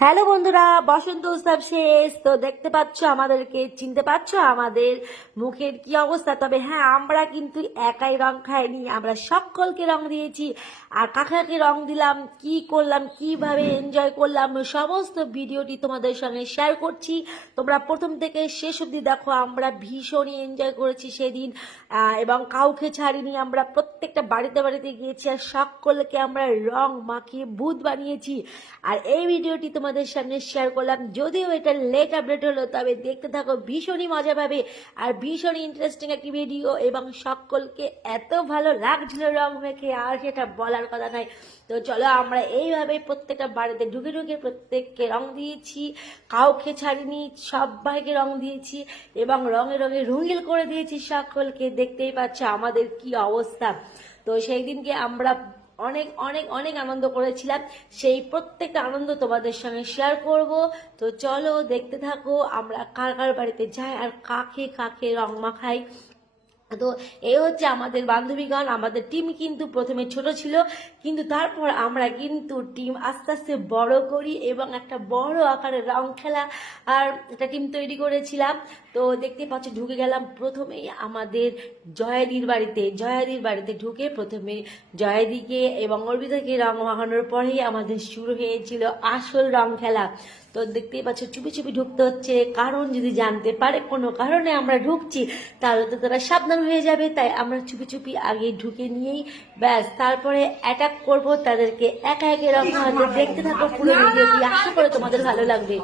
Hello বন্ধুরা, বসন্ত উৎসব শেষ তো দেখতে পাচ্ছ, আমাদেরকে চিনতে পারছো, আমাদের মুখের কি অবস্থা। তবে হ্যাঁ, আমরা কিন্তু একাই রং খাইনি, আমরা সকলকে রং দিয়েছি। আর কাকে রং দিলাম, কি করলাম, কিভাবে এনজয় করলাম, সমস্ত ভিডিওটি তোমাদের সঙ্গে শেয়ার করছি। তোমরা প্রথম থেকে শেষ অবধি দেখো। আমরা ভীষণই এনজয় করেছি সেদিন, এবং কাউকে ছাড়িনি। আমরা প্রত্যেকটা বাড়িতে বাড়িতে গিয়েছি আর সকলকে আমরা রং মাখিয়ে ভূত বানিয়েছি। আর এই ভিডিওটি তোমাদের সামনে শেয়ার করলাম, যদিও এটা লেট আপডেট হলো, তবে দেখতে থাকো, ভীষণই মজা পাবে আর ভীষণই ইন্টারেস্টিং একটি ভিডিও। এবং সকলকে এত ভালো লাগছিল রং মেখে, আর সেটা বলার কথা নয়। তো চলো, আমরা এইভাবে প্রত্যেকটা বাড়িতে ঢুকে ঢুকে প্রত্যেককে রং দিয়েছি, কাউকে ছাড়িনি, সবাইকে রং দিয়েছি এবং রঙে রঙে রঙিল করে দিয়েছি সকলকে। দেখতেই পাচ্ছ আমাদের কি অবস্থা। তো সেই দিনকে আমরা অনেক অনেক অনেক আনন্দ করেছিলাম, সেই প্রত্যেকটা আনন্দ তোমাদের সঙ্গে শেয়ার করব। তো চলো দেখতে থাকো, আমরা কার কার বাড়িতে যাই আর কাকে কাকে রং মাখাই। তো এই হচ্ছে আমাদের বান্ধবীগণ। আমাদের টিম কিন্তু প্রথমে ছোট ছিল, কিন্তু তারপর আমরা কিন্তু টিম আস্তে আস্তে বড় করি এবং একটা বড় আকারের রং খেলা আর একটা টিম তৈরি করেছিলাম। তো দেখতে পাচ্ছ, ঢুকে গেলাম প্রথমেই আমাদের জয়াদির বাড়িতে ঢুকে প্রথমে জয়াদিকে এবং অর্পিতাকে রং মাখানোর পরেই আমাদের শুরু হয়েছিল আসল রং খেলা। তো দেখতেই পাচ্ছ, চুপি চুপি ঢুকতে হচ্ছে, কারণ যদি জানতে পারে কোনো কারণে আমরা ঢুকছি তাহলে তো তারা সাবধান হয়ে যাবে। তাই আমরা চুপি চুপি আগে ঢুকে নিয়েই ব্যাস তারপরে অ্যাটাক করব তাদেরকে, একা একে রং খাওয়াতে। দেখতে থাকো পুরো ভিডিওটি, আশা করে তোমাদের ভালো লাগবে।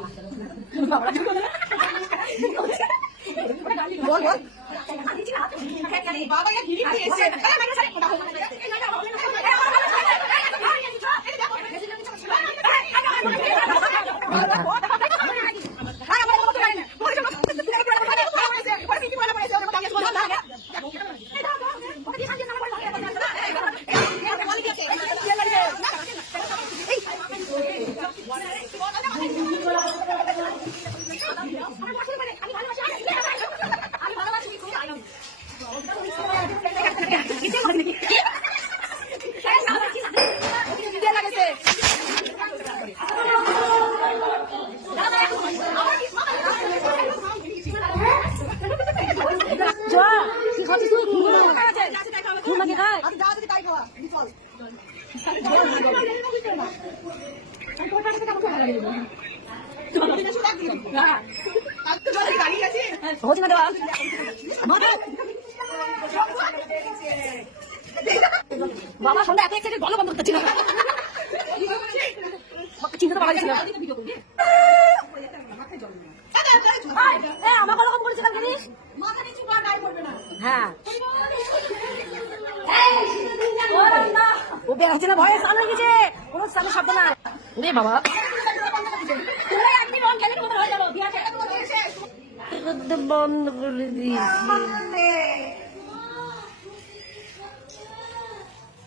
বাবা সন্ধ্যা এত এক্সাইটেড, বলো বন্ধ করতে ছিল চিন্তা তো পাওয়া গেছিল। আমার কথা কম করেছিলাম জানিস, হ্যাঁ ও বেড়াচ্ছে না, ভয়ে সামনে গেছে, কোনো সামনে শব্দ না রে বাবা। বন্ধ করে দিয়েছি,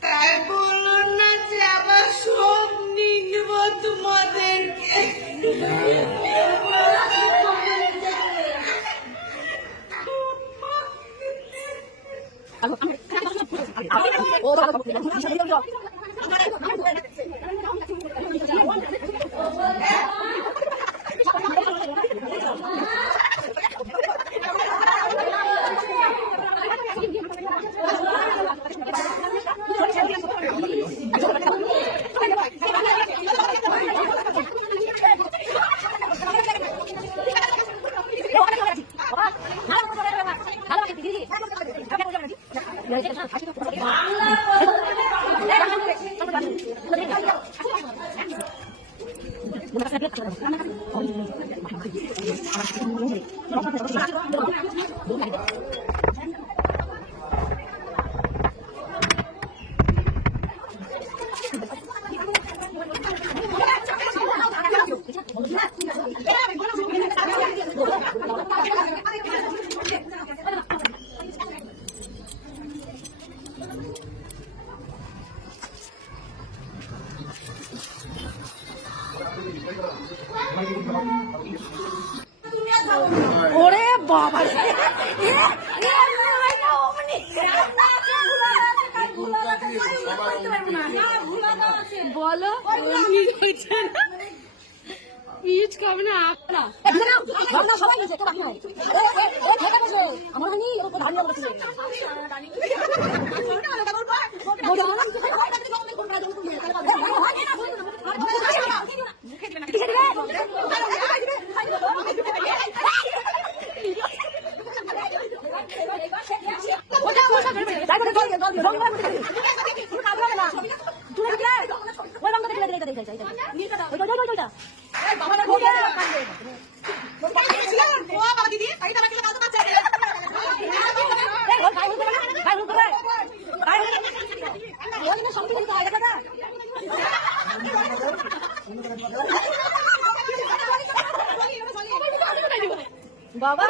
তাই বলো না যে আবার সব নিয়ে নেব তোমাদেরকে। ওরে বাবা বলো আজকে হবে না আপনারা সবাই নিয়েছে বাকি নাই আমার হয়নি ধারণা বলেছিল বাবা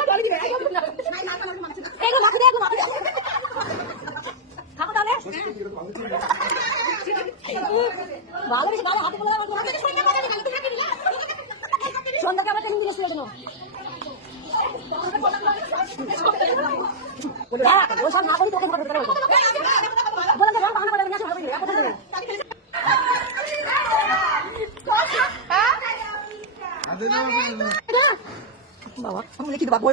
খাবো তাহলে ভালো বেশি ভালো হাতে সন্ধ্যাকে আবার ট্রেনিং দিয়েছিল কেন ওসব না করি তোকে বাবা আমি কি দেবো